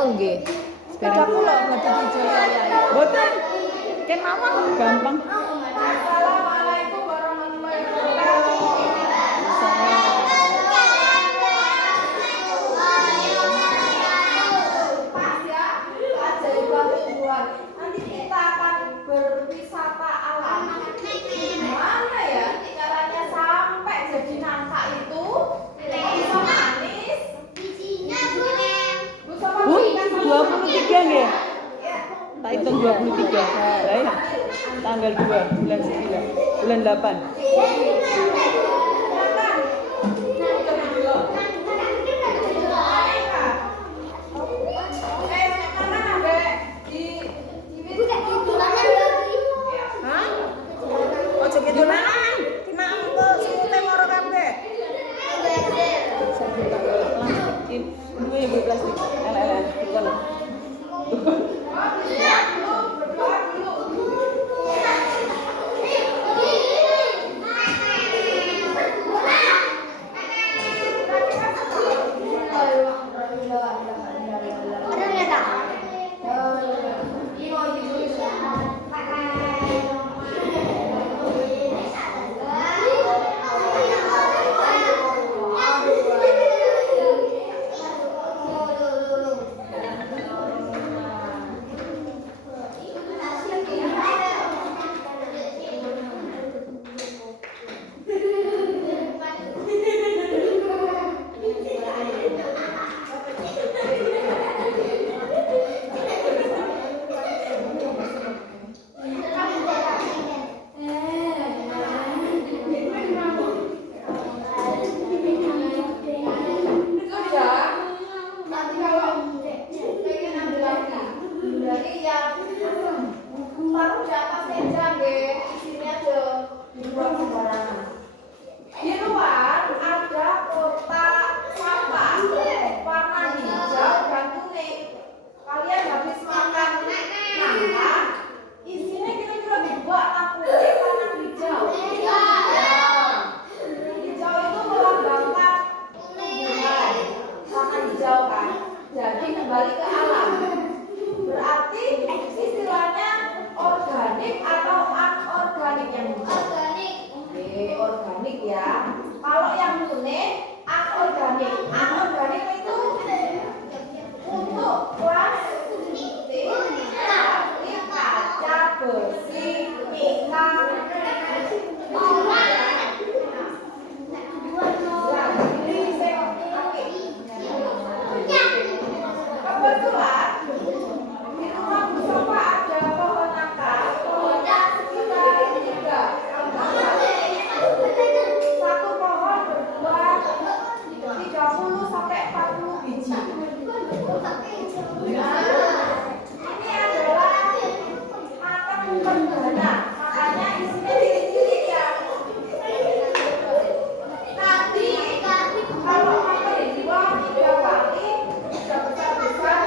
Oh nggih. Sepeda kula Batu Hijau ya. Boten. Ken mawon gampang. Assalamualaikum warahmatullahi wabarakatuh. Pas ya, keajaiban Tuhan. Nanti kita akan berwisata alam. Gimana ya caranya sampai jadi nangka itu bisa manis? Bu, 23 nggih. Tak hitung 23. Baik. Tanggal 2 bulan 9. Bulan 8. Duwe ibu plastik. Elek-elek. Bukan. Di luar ada kotak sampah warna hijau dan kuning. Kalian habis makan nangka, isinya kira-kira dibuat kuning warna hijau. Hijau itu melambangkan tumbuhan warna hijau kan. Jadi kembali ke alam. Berarti istilahnya organik atau anorganik yang organik. Oke, organik ya. Kalau yang kuning anorganik. Anorganik itu untuk plastik, kaca, besi, ikan. Kebetulan di rumah Mustafa ada pohon nangka, pohonnya sekitar 3. Satu pohon berbuah 30 sampai 40 biji. Nah, ini adalah makan perdana, makanya isinya cilik-cilik ya. Nanti kalau makan buah 3 kali sudah besar-besar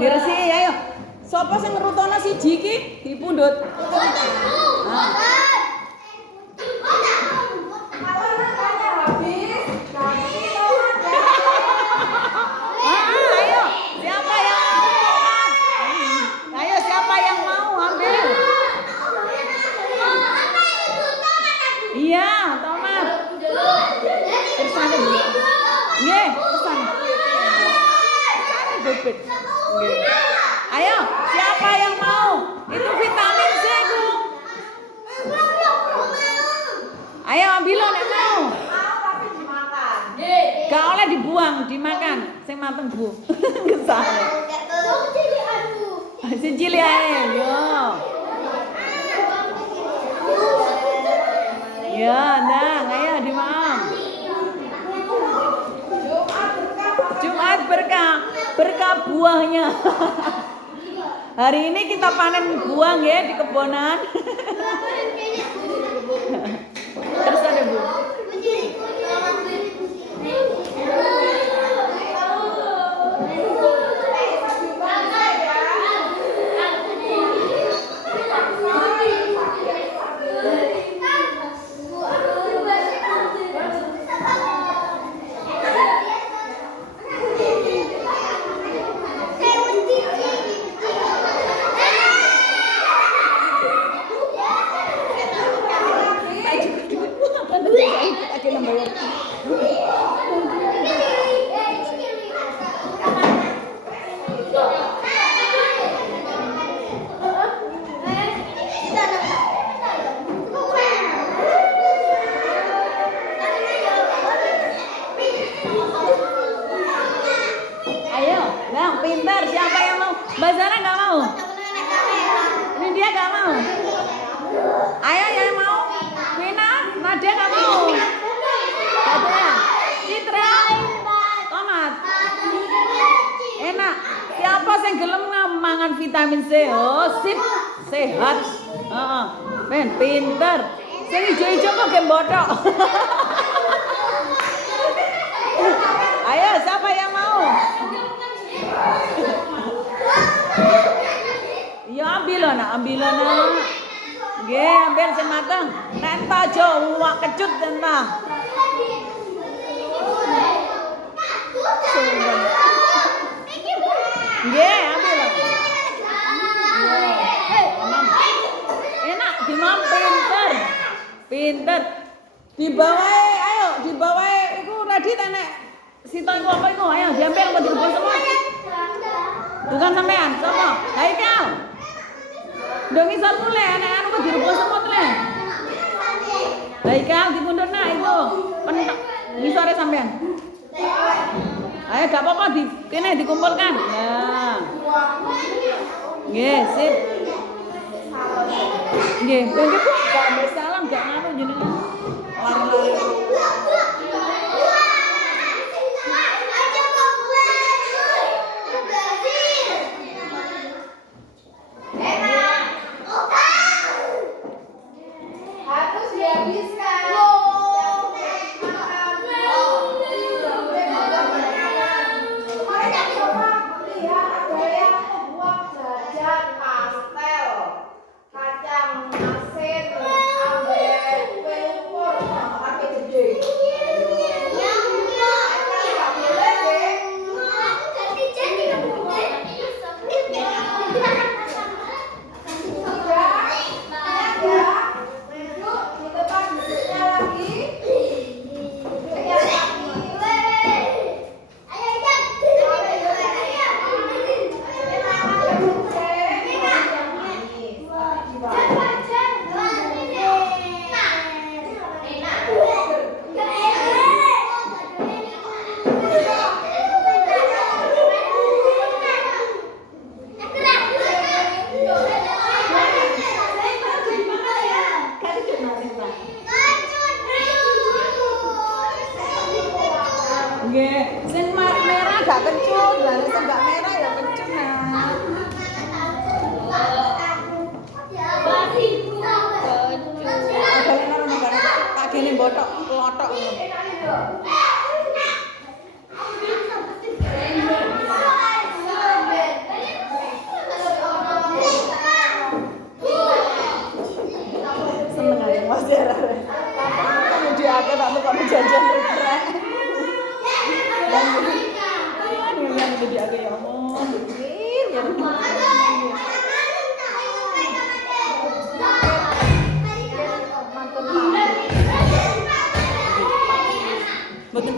Diresiki ayo. Sopo sing ngerutono siji iki dipundhut. Ah. Kalau nangkanya habis, nanti Ayo, siapa yang mau? Ayo, siapa yang mau ambil? Iya, tomat. Kesana dulu. Nggih, kesana. Kesana jepit. Nggih. Ayo, siapa yang mau? Itu vitamin C, Bu. Ayo ambil nek mau. tapi dimakan. Gak oleh dibuang, dimakan. Sing mateng, Bu. Kesana. Sing cilik ae, yo. Ya, nah, ayo dimakan. Jumat berkah buahnya. Hari ini kita panen buah ya di kebonan. Terus ada Bu. Ayo, Bang, pintar. Siapa yang mau? Mbak Zara nggak mau? Ini dia nggak mau. Ayo, yang mau? Vina, Nadia nggak mau. Ada. Citra, tomat. Enak. Siapa yang gelem mangan vitamin C? Oh, sip. Sehat. Heeh. Men, pintar. Sing ijo-ijo kok ge bothok. Ayo, siapa yang mau? Ya ambil nak. Nggih, ambil sing mateng. Nek entar aja wak kecut entar. Nggih, ambil. Enak, dimam pinter. Dibawae, ayo dibawae iku ready ta nek sito iku apa iku? Ayo diambil apa direbus semua? Bukan sampean, sapa? Haikal. Ndong isor mulai anak anu kok direbus semut le. Haikal dipundhutna iku. Pentok ngisore sampean. Ayo gak apa-apa di kene dikumpulkan. Nah. Nggih, sip. Nggih, nggih Bu, gak ambil salam gak nganu jenengan. Lari-lari. Harus dihabiskan. Lihat ada yang buat jajan pastel, kacang asin, ambek kue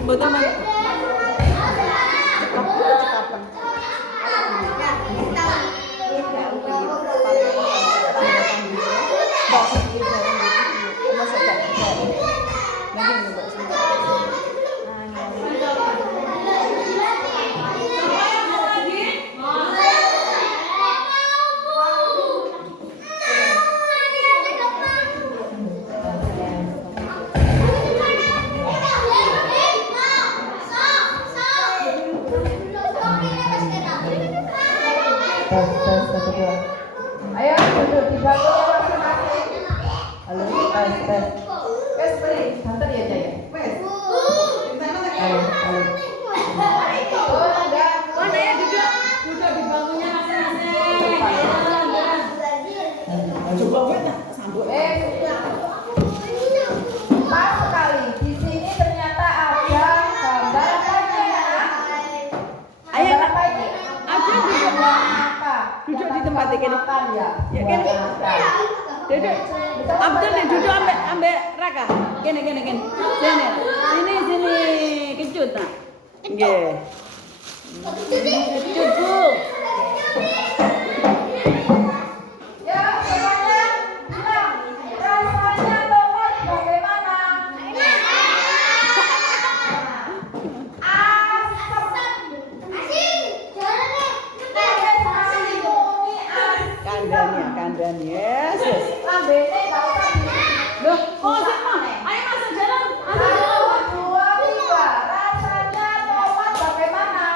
Betul mas. Tes kedua. Ayo duduk di bangkunya masing-masing. Halo, tes. Wes beri, santai ya Jaya. Wes. Ayo. Oh, enggak. Mana ya duduk di bangkunya masing-masing. Coba wena sambut. Pas sekali. Di sini ternyata ada gambar apa ini ya? Ayo, Gambar apa ini? Aja duduk. Duduk di tempat ini. Makan ya. Ya kan? Duduk. Abdul nih duduk ambek Raka. Gini. Sini. Kecut tak? Nggih. Kecut, Bu. Ya, semuanya bilang rasanya tomat bagaimana? Kandang, Yesus. Lambene gak usah di. Loh, sik mah. Ayo masuk jalan. Satu, dua, tiga. Rasanya tomat bagaimana?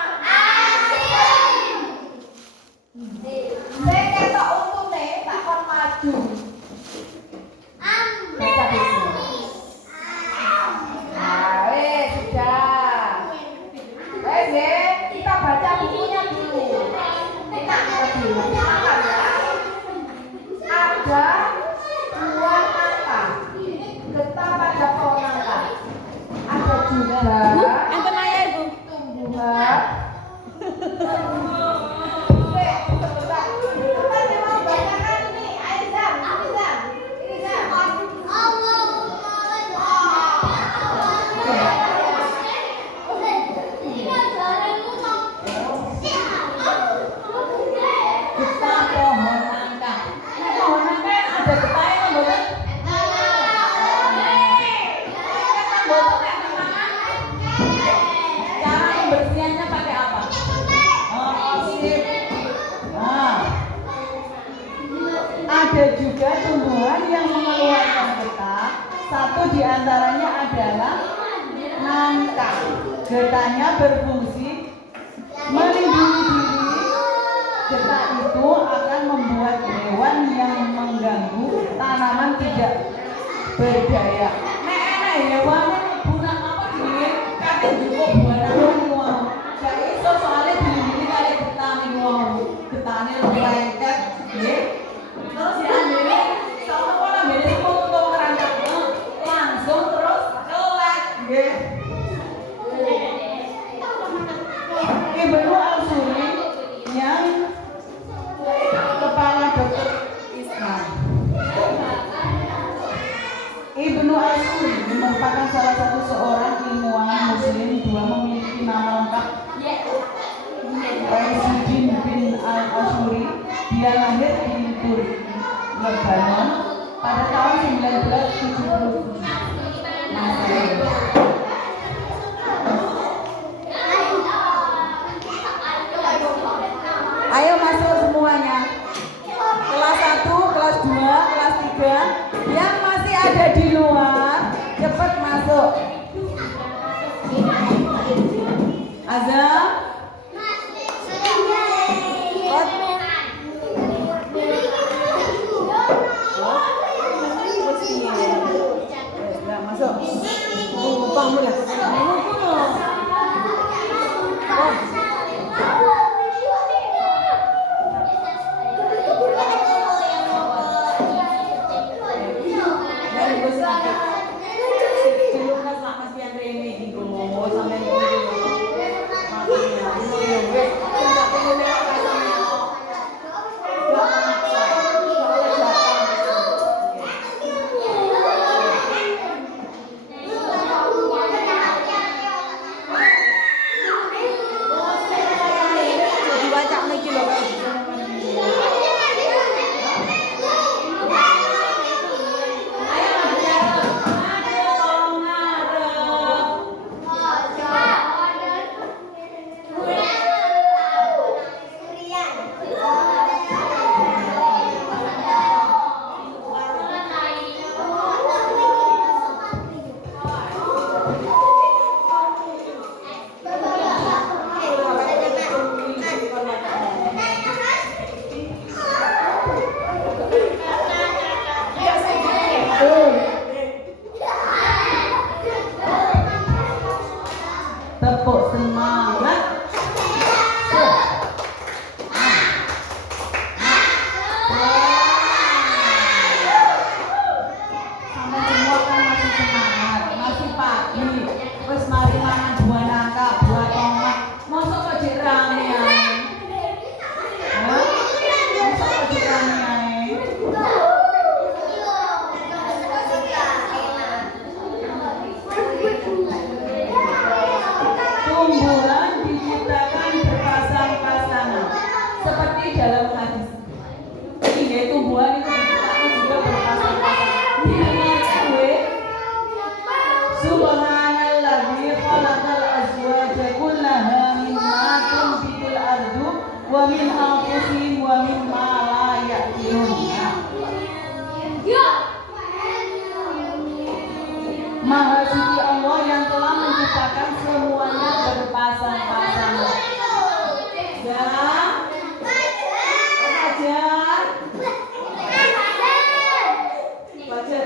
Saya ketok untune tak kon maju. Baca di sini. Nah, sudah. Kita baca bukunya dulu. Kita dulu. Makan ya. Ada dua nangka. Getah pada pohon nangka. Ada juga Enten air, Bu. tumbuhan. Sebentar. Kita mau bacakan ini. Ayo Zam. Ini Zam. Getah pohon nangka. Pohon nangka ada getahnya kan, Bu? Cara pembersihannya pakai apa? Oh, sip. Nah. Ada juga tumbuhan yang mengeluarkan getah. Satu di antaranya adalah nangka. Getahnya berfungsi melindungi diri. Getah itu akan membuat hewan yang mengganggu tanaman tidak berdaya. Nek enak hewannya guna apa sih? Kate cukup buat tanaman wong. Gak iso soalnya dilindungi kali getah niku. Getahnya lengket, nggih. Terus diambil sama pola mbene foto kerangka langsung terus kelek, nggih. Ibnu Al-Suri yang kepala dokter Islam. Ibnu Al-Suri merupakan salah satu seorang ilmuwan muslim dua memiliki nama lengkap Raisuddin bin Al-Ashuri. Dia lahir di Turki, Lebanon pada tahun 1977 Masehi. Ayo masuk semuanya. Kelas 1, kelas 2, kelas 3. Yang masih ada di luar, cepat masuk. Azam. Masuk. wa min anfusihim wa mimma la ya'qilun. Maha suci Allah yang telah menciptakan semuanya berpasang-pasangan. Dan Baca.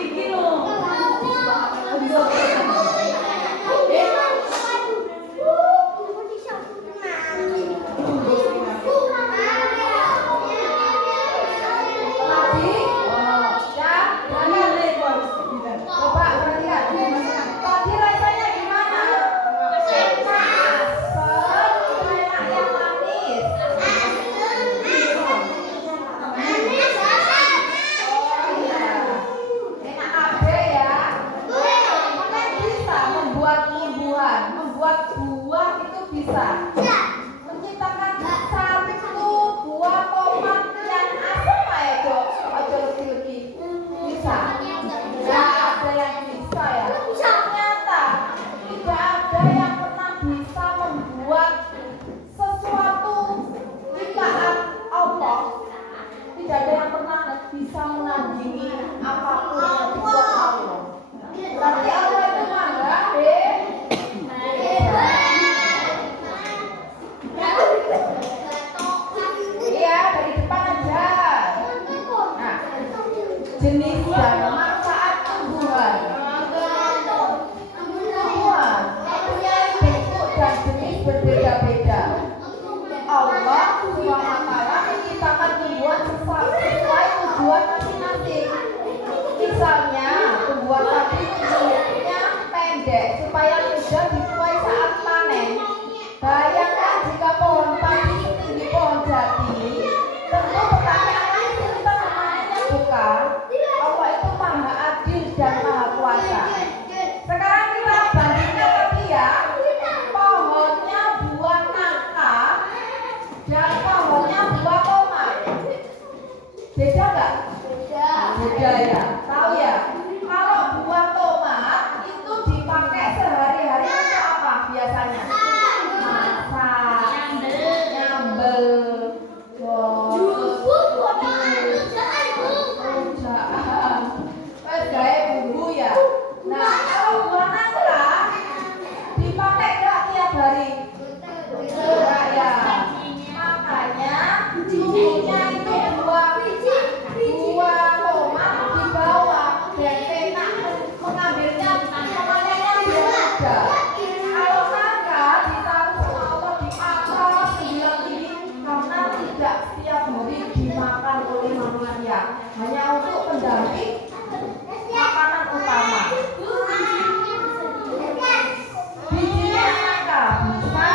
Iki loh. Membuat buah itu bisa menciptakan satu buah tomat yang asam ya Dok, ojo lebih bisa. Nggak ada yang bisa ya. Ternyata tidak ada yang pernah bisa membuat sesuatu di saat Allah. Tidak ada yang pernah bisa menandingi apapun yang dibuat Allah. Tapi Allah itu maha iya, dari depan aja. Nah, jenis dan manfaat tumbuhan. Tumbuhan mempunyai bentuk dan jenis berbeda-beda. Allah SWT menciptakan tumbuhan sesuai tujuan masing-masing. Misalnya, tumbuhan tadi bentuknya pendek supaya mudah dituai saat panen. Bayangkan jika pohon padi setinggi pohon jati, tentu pertanyaannya kita menanyanya bukan? Allah itu maha adil dan maha kuasa. Sekarang kita bandingkan lagi ya, pohonnya buah nangka dan pohonnya buah tomat. Beda nggak? Beda ya. Tahu ya? Kalau buah tomat itu dipakai sehari-hari untuk apa biasanya? Bumbu ya. Nah, kalau buah nangka dipakai nggak tiap hari? Enggak ya. Makanya bumbunya itu buah tomat di bawah dan enak mengambilnya semuanya biar mudah. Kalau nangka ditaruh sama Allah di atas sembilan ini karena tidak setiap hari dimakan oleh manusia, hanya untuk pendamping makanan utama. Bijinya nangka bisa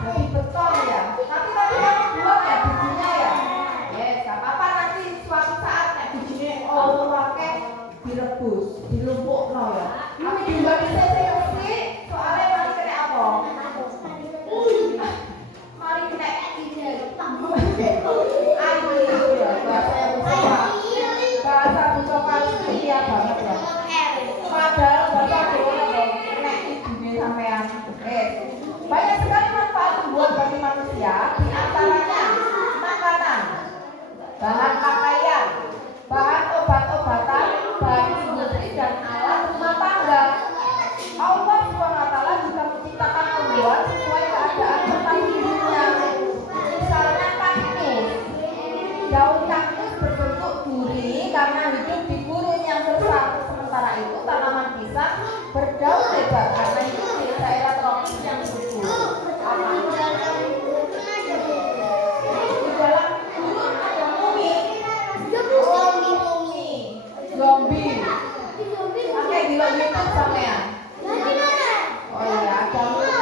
jadi beton ya. Tapi tadi kamu buat ya bijinya ya. Gak apa-apa, nanti suatu saat kayak bijinya Allah pakai direbus, dilumpukno ya. Tapi juga bisa sih soalnya mari kena apa? Mari kena ayo ya bahasa Mustafa setia banget ya. Padahal bapak boleh kena ibunya sampean. Banyak sekali manfaat tumbuhan bagi manusia, di antaranya makanan, bahan pakaian, bahan obat-obatan, bahan industri dan alat rumah tangga. Allah SWT juga menciptakan tumbuhan sesuai keadaan tempat hidupnya. Misalnya kaktus. Daun kaktus berbentuk duri karena hidup di gurun yang gersang. Sementara itu tanaman pisang berdaun lebar karena hidup di daerah tropis yang subur. Di dalam gurun ada mumi. Zombie. Oke, di YouTube sampean. Oh iya, ada mumi.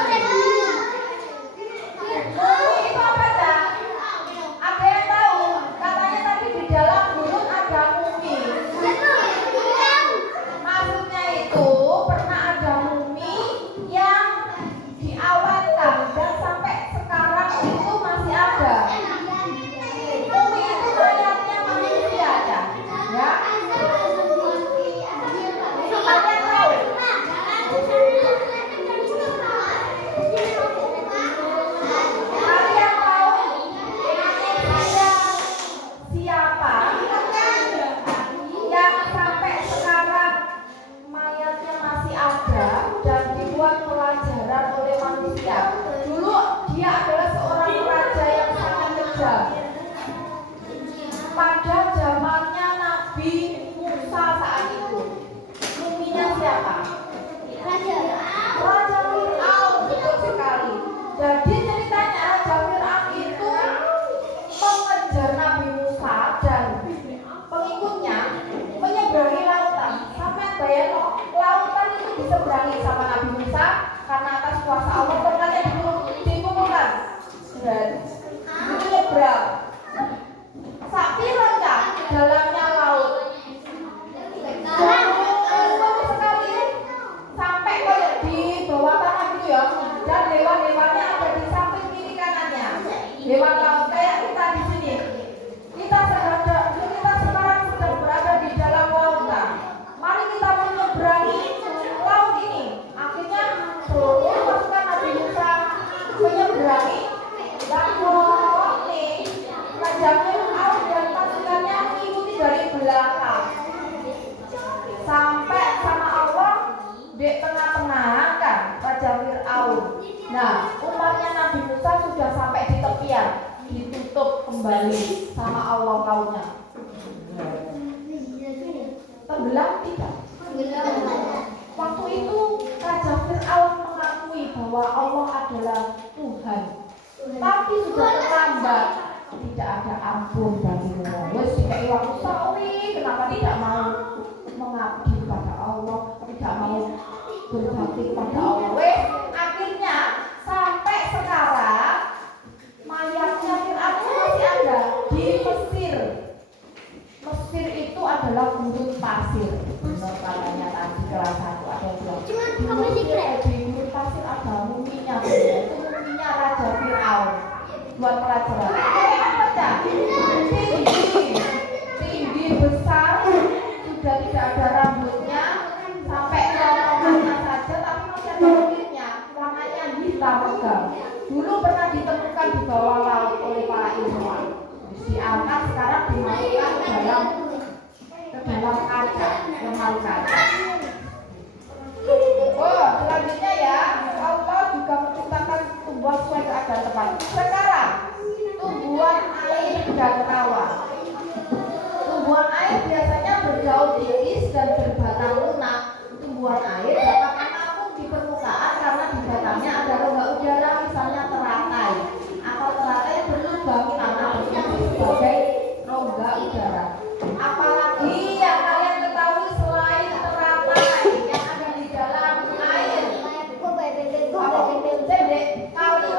Raja Fir'aun. Nah, umatnya Nabi Musa sudah sampai di tepian, ditutup kembali sama Allah lautnya. Tenggelam tidak? Waktu itu Raja Fir'aun mengakui bahwa Allah adalah Tuhan, tapi sudah terlambat. Tidak ada ampun bagimu. Wes dikai waktu sauri, kenapa tidak mau mengabdi pada Allah, tidak mau berbakti pada Allah. Wes akhirnya sampai sekarang mayatnya Fir'aun masih ada di Mesir. Mesir itu adalah gurun pasir. Benar katanya tadi kelas 1 ada bilang. Di gurun pasir ada muminya, itu muminya Raja Fir'aun. Buat pelajaran. Apa tinggi besar, sudah tidak ada rambutnya, sampai rombongannya saja, tapi masih ada kulitnya, warnanya hitam legam. Dulu pernah ditemukan di bawah laut oleh para ilmuwan. Diangkat sekarang dimasukkan ke dalam kaca, lemari kaca. Oh, selanjutnya ya, Allah juga menciptakan tumbuhan sesuai keadaan tempat. Sekarang tumbuhan air dan rawa. Tumbuhan air biasanya berdaun tipis dan berbatang lunak. Tumbuhan air dapat menampung di permukaan karena di batangnya ada rongga udara, misalnya teratai. Atau teratai berlubang karena berfungsi sebagai rongga udara. Apalagi yang kalian ketahui selain teratai yang ada di dalam air? Apa? Dedek, kalian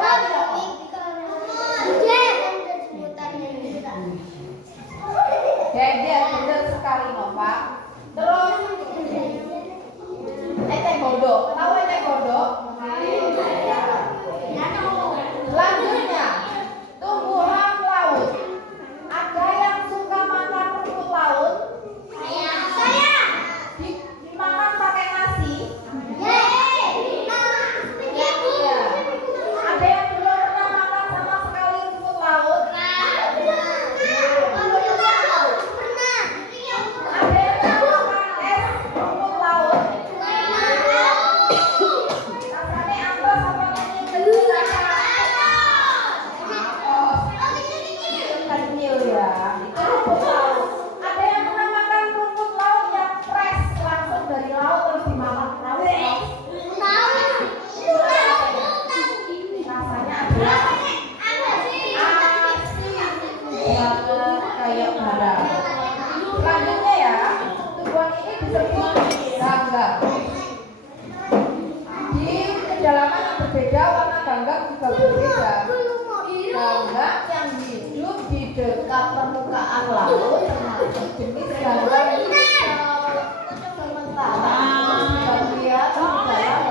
ya? Dedek, benar sekali Nova. Terus ecek godok, tahu ecek godok? Selanjutnya tumbuhan laut. Ada yang suka makan rumput laut? Dimakan pakai nasi? Ada yang belum pernah makan sama sekali rumput laut? Ada yang pernah makan es rumput laut? Rasanya ampos apa kenyal? Kenyal ya. Itu rumput laut. Ada yang pernah makan rumput laut yang fresh langsung dari laut terus dimakan laut? Rasanya adalah banget kayak garam. Selanjutnya ya, tumbuhan ini disebut ganggang. Di kedalaman yang berbeda, warna ganggang juga berbeda. Ganggang yang hidup di dekat permukaan laut termasuk jenis ganggang hijau. Sementara bagian dalam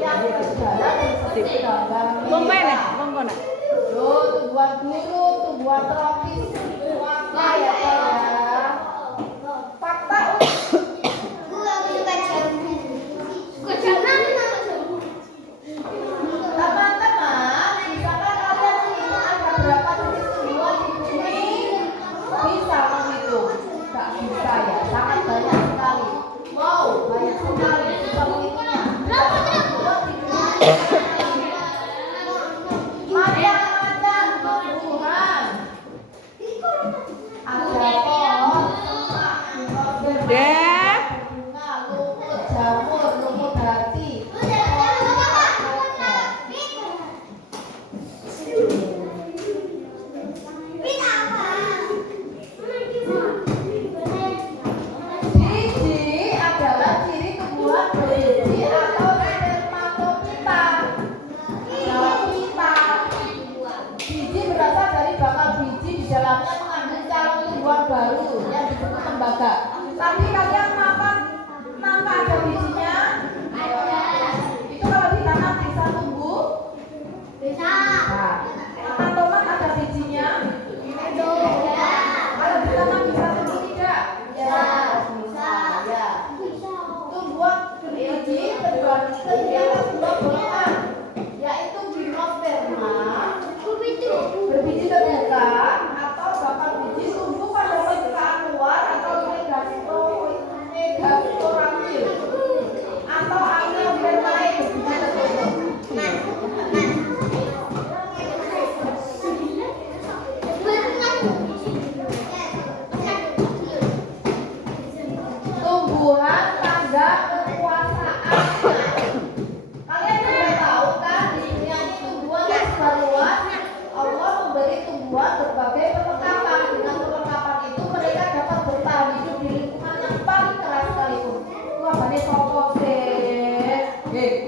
yang berjalan seperti ganggang merah. Tumbuhan guru, tumbuhan tropis, maka ya fakta teman-teman, bisakah kalian menghitung ada berapa jenis tumbuhan di bumi? Bisa menghitung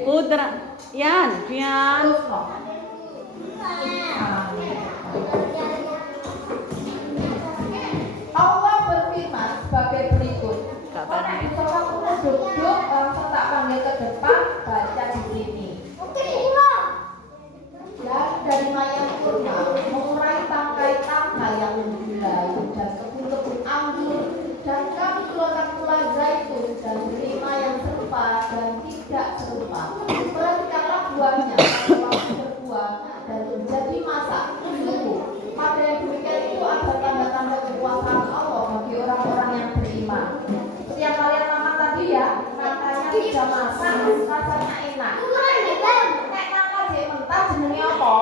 Putra. Yan, Yan. Terus no. Allah berfirman sebagai berikut. Nek sholat kamu duduk langsung tak panggil ke depan, baca di sini. Dan dari mayang kurma mengurai tangkai-tangkai yang menggulai dan kebun-kebun anggur, dan kamu keluarkan pula zaitun dan delima yang serupa dan tidak serupa. Perhatikanlah buahnya waktu berbuah dan menjadi masak. Sungguh, pada yang demikian itu ada tanda-tanda kekuasaan Allah bagi orang-orang yang beriman. Yang kalian makan tadi ya, katanya tidak masak, rasanya enak. Nek nangka jek mentah jenenge apa?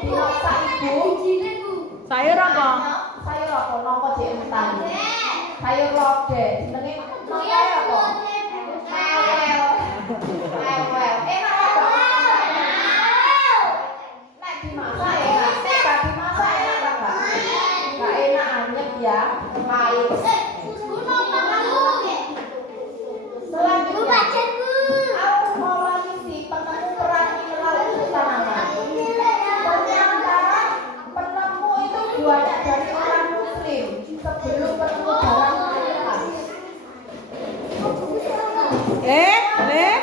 Dimasak ibu. Sayur apa? Sayur apa? Nangka jek mentah. Sayur lodeh. Jenenge nangka apa? Lewel. Lewel. Enak apa? Nek dimasak enak. Nek gak dimasak enak apa? Gak enak anyep ya. Pahit. Selanjutnya, Allah mewarisi penemu peran mineral untuk tanaman. Ternyata penemu itu banyak dari orang Muslim sebelum penemu barang mineral.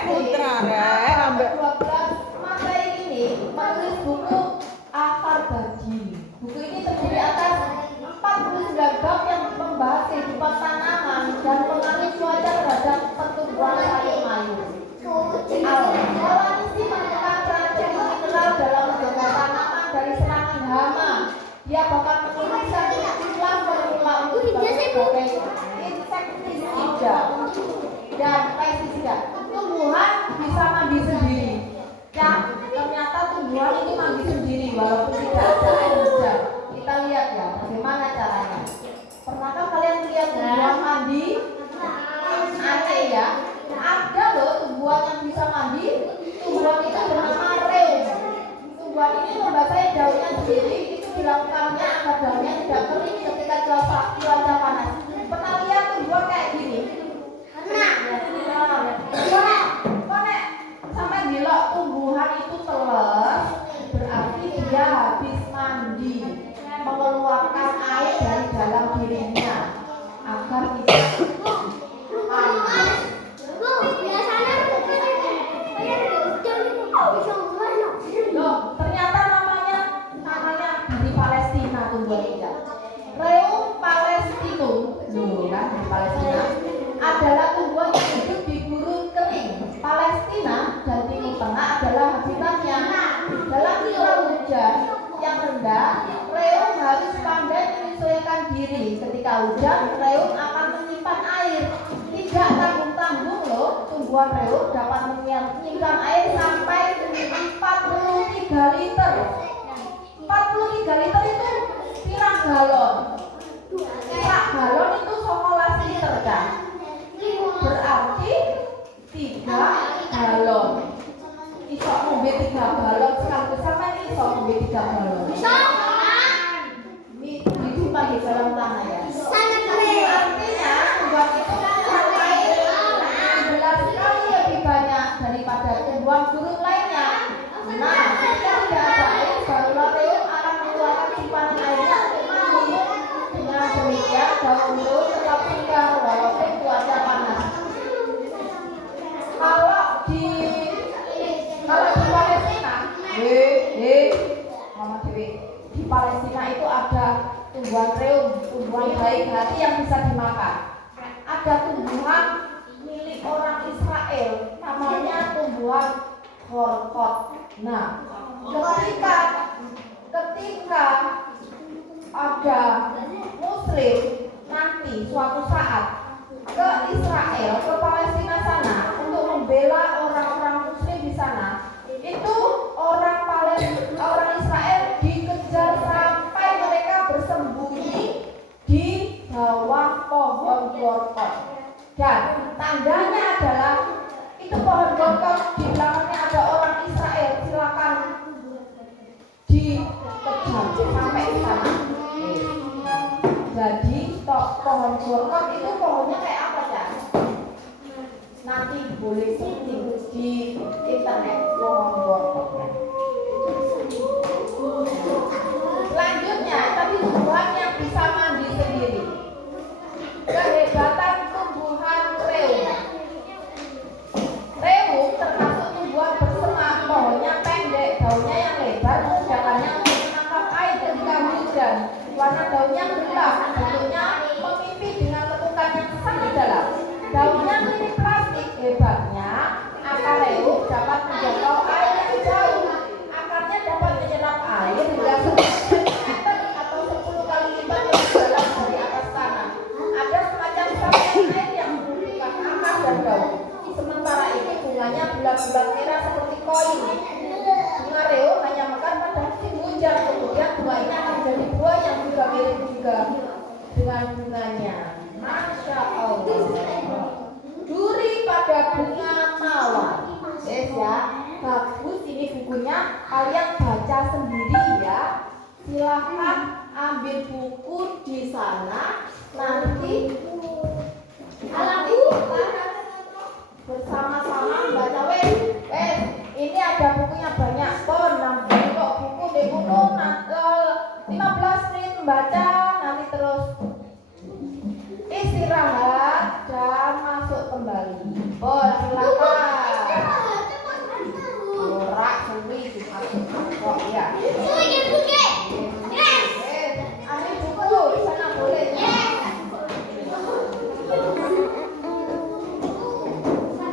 Putra, ambek 12 materi ini menulis buku Akar Bagi. Buku ini terdiri atas 49 bab yang membahas kehidupan tanaman dan pengaruh cuaca terhadap pertumbuhan sayur mayur. Al-Qalanisi menemukan peran mineral dalam menjaga tanaman dari serangan hama. Dia bahkan menuliskan istilah formula untuk sebagai insektisida dan pestisida. Tumbuhan bisa mandi sendiri. Ya, ternyata tumbuhan ini mandi sendiri walaupun tidak ada air hujan. Kita lihat ya bagaimana caranya. Pernahkah kalian lihat tumbuhan mandi? Aneh ya. Ada loh tumbuhan yang bisa mandi. Tumbuhan itu bernama reum. Tumbuhan ini membasahi daunnya sendiri. Itu dilakukannya agar daunnya tidak kering ketika cuaca panas. Pernah lihat tumbuhan kayak gini? Konek sampai gila tumbuhan itu teles, berarti dia habis mandi, mengeluarkan air dari dalam dirinya agar tidak panas. Loh, ternyata namanya dari Palestina tumbuhan ini. Reum palestinum, loh kan dari Palestina, adalah tumbuhan yang hidup di gurun kering. Palestina dan Timur Tengah adalah habitatnya. Dalam curah hujan yang rendah, reum harus pandai menyesuaikan diri. Ketika hujan, reum akan menyimpan air. Tidak tanggung-tanggung loh, tumbuhan reum dapat menyimpan air sampai 43 liter. 43 liter itu pirang galon. Sak galon itu 19 liter kan? Berarti 3 galon. Iso ngombe 3 galon sekaligus sampai iso ngombe 3 galon. Ini disimpan di dalam tanah ya. Artinya tumbuhan itu sampai 11 kali lebih banyak daripada tumbuhan gurun lainnya. Nah, ketika tidak ada air, barulah reum akan mengeluarkan simpanan airnya untuk mandi. Dengan demikian, daun reum tetap segar walaupun cuaca panas. Kalau di Palestina, Mama Dewi, di Palestina itu ada tumbuhan reum, tumbuhan baik hati yang bisa dimakan. Ada tumbuhan milik orang Israel, namanya tumbuhan horkot. Nah, ketika ada Muslim nanti suatu saat ke Israel, ke Palestina sana untuk membela orang-orang Muslim di sana, itu orang Israel dikejar sampai mereka bersembunyi di bawah pohon gorkot. Dan tandanya adalah itu pohon gorkot di belakangnya ada orang Israel, silakan dikejar sampai di sana. Jadi pohon gorkot itu pohonnya kayak apa ya? Nanti boleh searching di di internet. Selanjutnya, tapi tumbuhan yang bisa mandi sendiri. Kehebatan tumbuhan reum. Reum termasuk tumbuhan bersemak, pohonnya pendek, daunnya yang lebar, kemudahannya untuk menangkap air ketika hujan. Warna daunnya gelap, bentuknya mengipit dengan lekukan yang sangat dalam. Daunnya mirip plastik, hebatnya akar reum dapat menjangkau air yang jauh. Akarnya dapat menyerap air hingga 10 cm atau 10 kali lipat lebih dalam dari atas tanah. Ada semacam saluran air yang menghubungkan akar dan daun. Sementara ini bunganya bulat-bulat merah seperti koin. Bunga reum hanya mekar pada musim hujan, kemudian bunga ini akan menjadi buah yang juga mirip juga dengan bunganya. Masya Allah. Duri pada bunga mawar. Ya, bagus ini bukunya. Kalian baca sendiri ya. Silahkan ambil buku di sana. Nanti bersama-sama baca. Ini ada bukunya banyak. Pon, kok buku di gunung 15 menit membaca, nanti terus istirahat dan masuk kembali. Pon, silakan. Ora suwi kok ya. Ambil buku di sana boleh.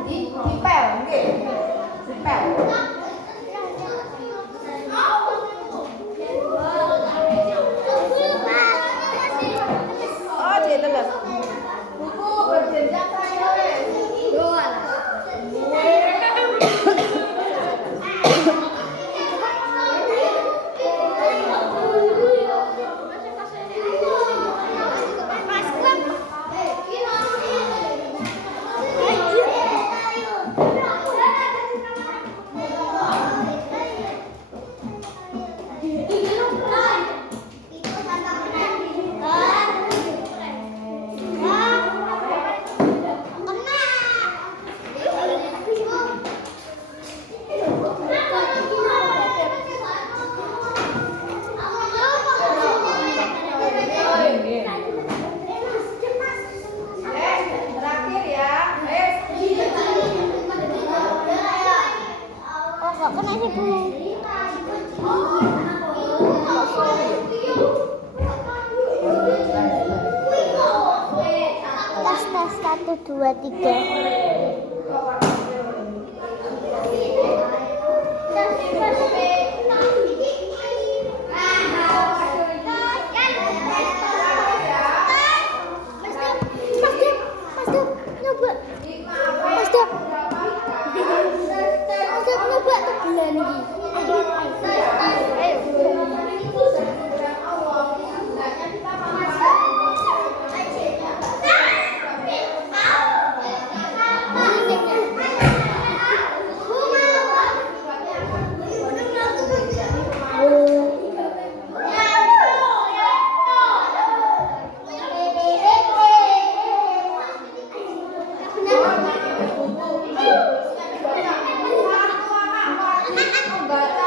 Dipel, nggih. Dipel. Oh, gitu loh. Buku berjenjang saja wes. Tes 1, 2, 3. Membaca